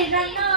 Hey, Rana.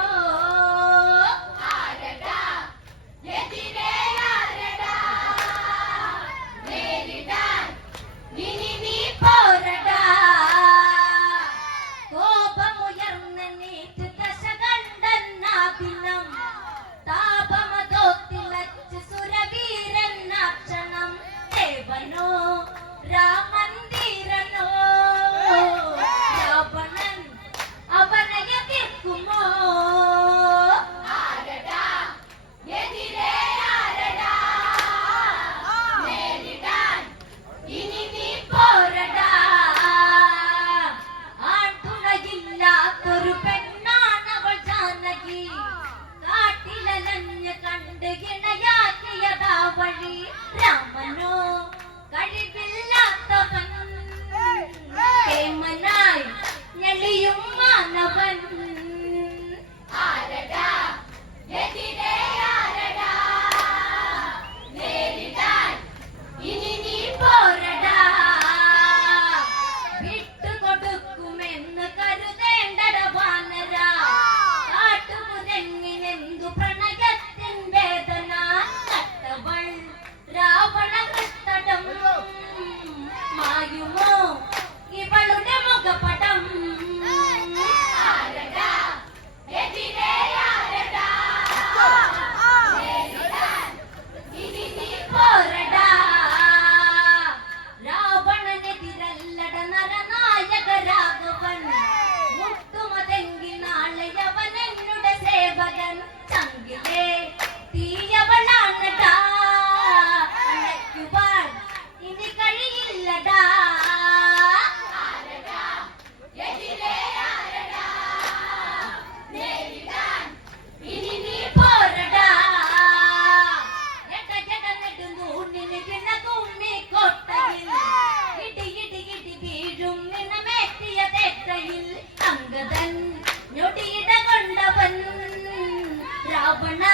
பண்ணா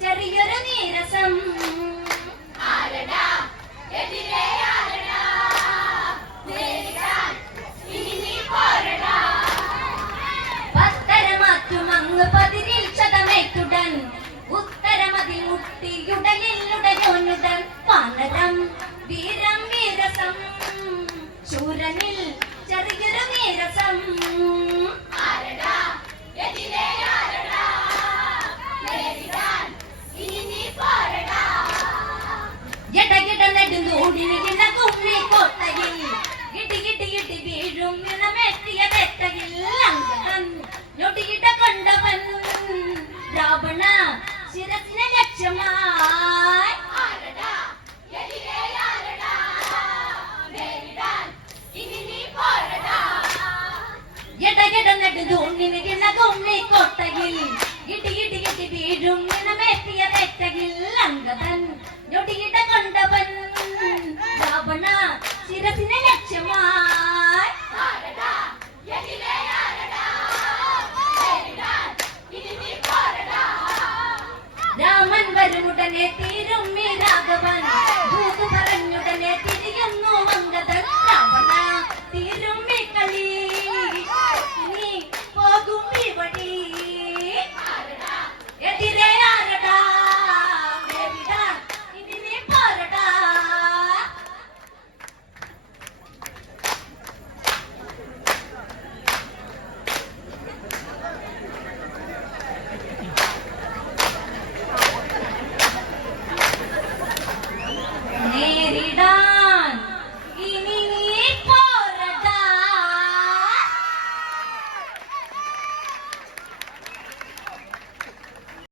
ചെറിയൊരു നീരസം. പതിരിൽ ക്ഷതമേറ്റുടൻ ഉത്തരമതിൽ വീരം വീരസം ശൂരനിൽ ചെറിയൊരു നീരസം. എടകിട നെടുന്തോടിനിട കുമ്മി കോട്ടയിൽ കിട്ടി കിട്ടി കിട്ടി വീഴും തെറ്റയിൽ അങ്കൻ ഞൊടിയിട കൊണ്ടവൻ രാവണ ശിരസിനെ ലക്ഷ്യമായി എടകിട നെടുന്തോണിനിട കുമ്മി കോട്ടയിൽ ഇടി ഇടി ഇടി വീഴും ഇണമേറ്റിയ തെറ്റയിൽ അങ്കതൻ ഞൊടിയിട കൊണ്ടവൻ. స్థాపన శిరసిన లక్ష్యమా?